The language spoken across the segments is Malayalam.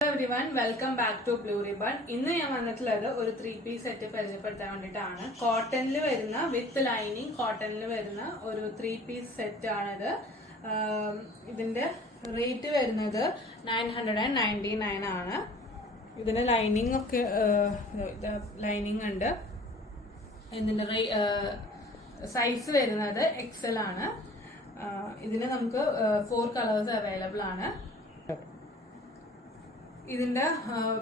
Hello everyone, welcome back to Blue Ribbon. ഇന്ന് ഞാൻ വന്നിട്ടുള്ളത് ഒരു 3-piece സെറ്റ് പരിചയപ്പെടുത്താൻ വേണ്ടിയിട്ടാണ്. കോട്ടണിൽ വരുന്ന വിത്ത് ലൈനിങ് കോട്ടണിൽ വരുന്ന ഒരു 3-piece സെറ്റ് ആണിത്. ഇതിന്റെ റേറ്റ് വരുന്നത് 999 ആണ്. ഇതിന് ലൈനിങ് ഒക്കെ ലൈനിങ് ഉണ്ട്. ഇതിന്റെ സൈസ് വരുന്നത് XL ആണ്. ഇതിന് നമുക്ക് 4 കളേഴ്സ് അവൈലബിൾ ആണ്. ഇതിന്റെ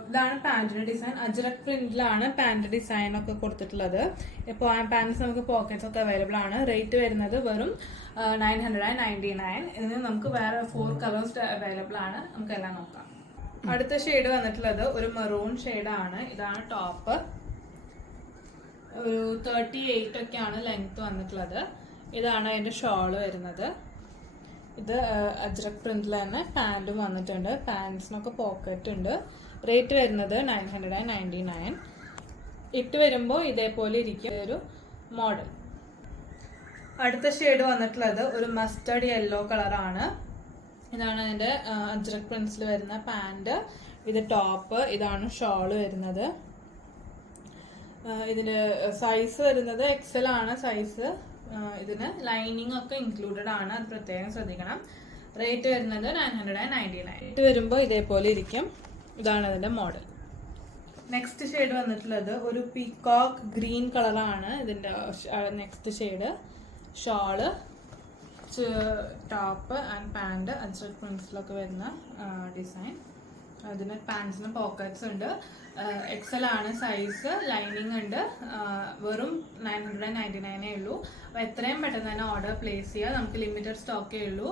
ഇതാണ് പാന്റിന്റെ ഡിസൈൻ. അജ്രക് പ്രിന്റിലാണ് പാന്റ് ഡിസൈൻ ഒക്കെ കൊടുത്തിട്ടുള്ളത്. ഇപ്പോൾ ആ പാന്റ്സ് നമുക്ക് പോക്കറ്റ്സ് ഒക്കെ അവൈലബിൾ ആണ്. റേറ്റ് വരുന്നത് വെറും 999. ഇതിന് നമുക്ക് വേറെ 4 കളേഴ്സ് അവൈലബിൾ ആണ്. നമുക്ക് എല്ലാം നോക്കാം. അടുത്ത ഷെയ്ഡ് വന്നിട്ടുള്ളത് ഒരു മെറൂൺ ഷെയ്ഡാണ്. ഇതാണ് ടോപ്പ്. ഒരു 38 ഒക്കെയാണ് ലെങ്ത് വന്നിട്ടുള്ളത്. ഇതാണ് അതിന്റെ ഷോള് വരുന്നത്. ഇത് അജ്രക് പ്രിന്റിൽ തന്നെ പാൻറ്റും വന്നിട്ടുണ്ട്. പാൻസിനൊക്കെ പോക്കറ്റ് ഉണ്ട്. റേറ്റ് വരുന്നത് 999. ഇട്ട് വരുമ്പോൾ ഇതേപോലെ ഇരിക്കും ഒരു മോഡൽ. അടുത്ത ഷെയ്ഡ് വന്നിട്ടുള്ളത് ഒരു മസ്റ്റർഡ് യെല്ലോ കളറാണ്. ഇതാണ് അതിന്റെ അജ്രക് പ്രിന്റ്സിൽ വരുന്ന പാൻറ്. ഇത് ടോപ്പ്. ഇതാണ് ഷോള് വരുന്നത്. ഇതിന്റെ സൈസ് വരുന്നത് XL ആണ് സൈസ്. ഇതിന് ലൈനിങ് ഒക്കെ ഇൻക്ലൂഡഡ് ആണ്. അത് പ്രത്യേകം ശ്രദ്ധിക്കണം. റേറ്റ് വരുന്നത് 999. ഇത് വരുമ്പോൾ ഇതേപോലെ ഇരിക്കും. ഇതാണ് അതിന്റെ മോഡൽ. നെക്സ്റ്റ് ഷെയ്ഡ് വന്നിട്ടുള്ളത് ഒരു പീകോക്ക് ഗ്രീൻ കളറാണ്. ഇതിന്റെ next shade. Shawl, top and pant ajrak പ്രിന്റ്സിലൊക്കെ വരുന്ന ഡിസൈൻ. അതിന് പാൻസിന് പോക്കറ്റ്സ് ഉണ്ട്. XL ആണ് സൈസ്. ലൈനിങ് ഉണ്ട്. വെറും 999 ഉള്ളൂ. അപ്പോൾ എത്രയും പെട്ടെന്ന് തന്നെ ഓർഡർ പ്ലേസ് ചെയ്യുക. നമുക്ക് ലിമിറ്റഡ് സ്റ്റോക്കേ ഉള്ളൂ.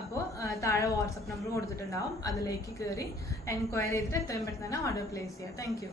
അപ്പോൾ താഴെ വാട്സപ്പ് നമ്പർ കൊടുത്തിട്ടുണ്ടാവും. അതിലേക്ക് കയറി എൻക്വയറി ചെയ്തിട്ട് എത്രയും പെട്ടെന്ന് തന്നെ ഓർഡർ പ്ലേസ് ചെയ്യുക. താങ്ക്